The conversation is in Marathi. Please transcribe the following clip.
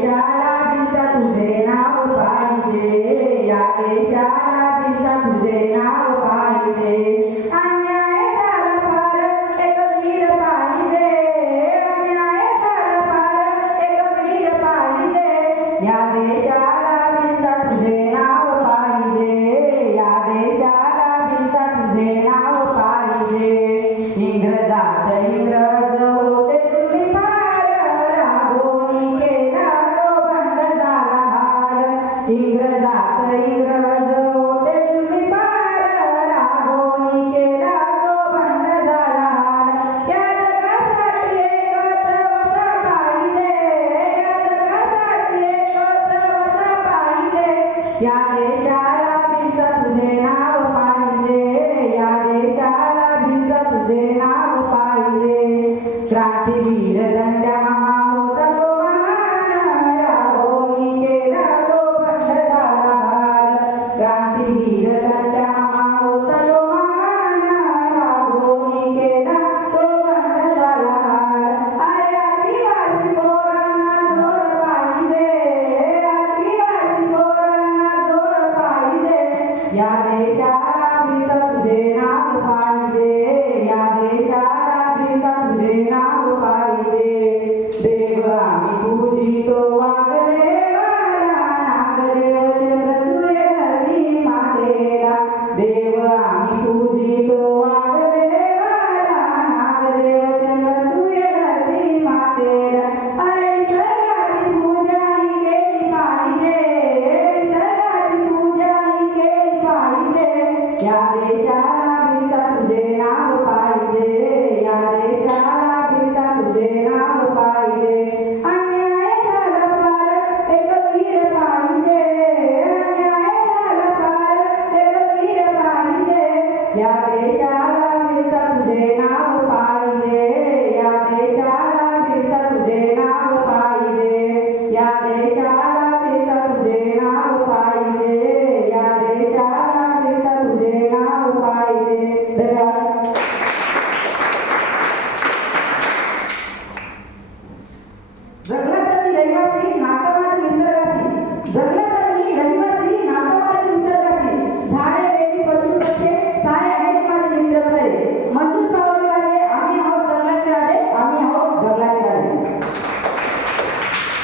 देशाला भिसा तुझे नाव पाहिजे, या देशाला भिसा तुझे नाव पाहिजे. अन्याय झाला फार एक वीर पाहिजे, अन्याय झाला फार एक वीर पाहिजे. या देशाला भिसा तुझे नाव पाहिजे, या देशाला भिसा तुझे नाव पाहिजे. इंग्रजात इंग्रज होते तुम्ही फार, राघोनी केला तो बंड झाला हार. इंग्रजात इंग्रज होते तुम्ही फार, राघोनी केला तो बंड झाला हार. या जगासाठी एकच वसा पाहिजे, या जगासाठी एकच वसा पाहिजे. या देशाला भिसा तुझे नाव पाहिजे, या देशाला भिसा तुझे नाव पाहिजे. क्रांतीवीर दंड्या होता तो महान, राघोनी केला तो बंड झाला हार. क्रांतीवीर दंड्या होता तो महान, राघोनी केला तो बंड झाला हार. अरे आदिवासी पोरांना जोर पाहिजे, आदिवासी पोरांना जोर पाहिजे. या देशाला भिसा तुझे नाव पाहिजे, या देशाला भिसा तुझे नाव पाहिजे. देव आम्ही पूजितो वाघदेवाला, नागदेव चंद्र सूर्य धरती मातेला. देव आम्ही पूजितो वाघदेवाला, नागदेव चंद्र सूर्य धरती मातेला. अरे निसर्गाची पूजा ही केली पाहिजे, निसर्गाची पूजा ही केली पाहिजे. या देशाला भिसा तुझे नाव पाहिजे, या देशाला भिसा तुझे नाव पाहिजे. अन्याय झाला फार एक वीर पाहिजे, अन्याय झाला फार एक वीर पाहिजे. या देशाला भिसा तुझे नाव पाहिजे, या देशाला भिसा तुझे नाव पाहिजे. या देशाला भिसा तुझे नाव पाहिजे, या देशाला भिसा तुझे नाव पाहिजे. धन्यवाद. जंगलाचा मी रहिवासी, नाका माझं निसर्गासी. जंगलाचा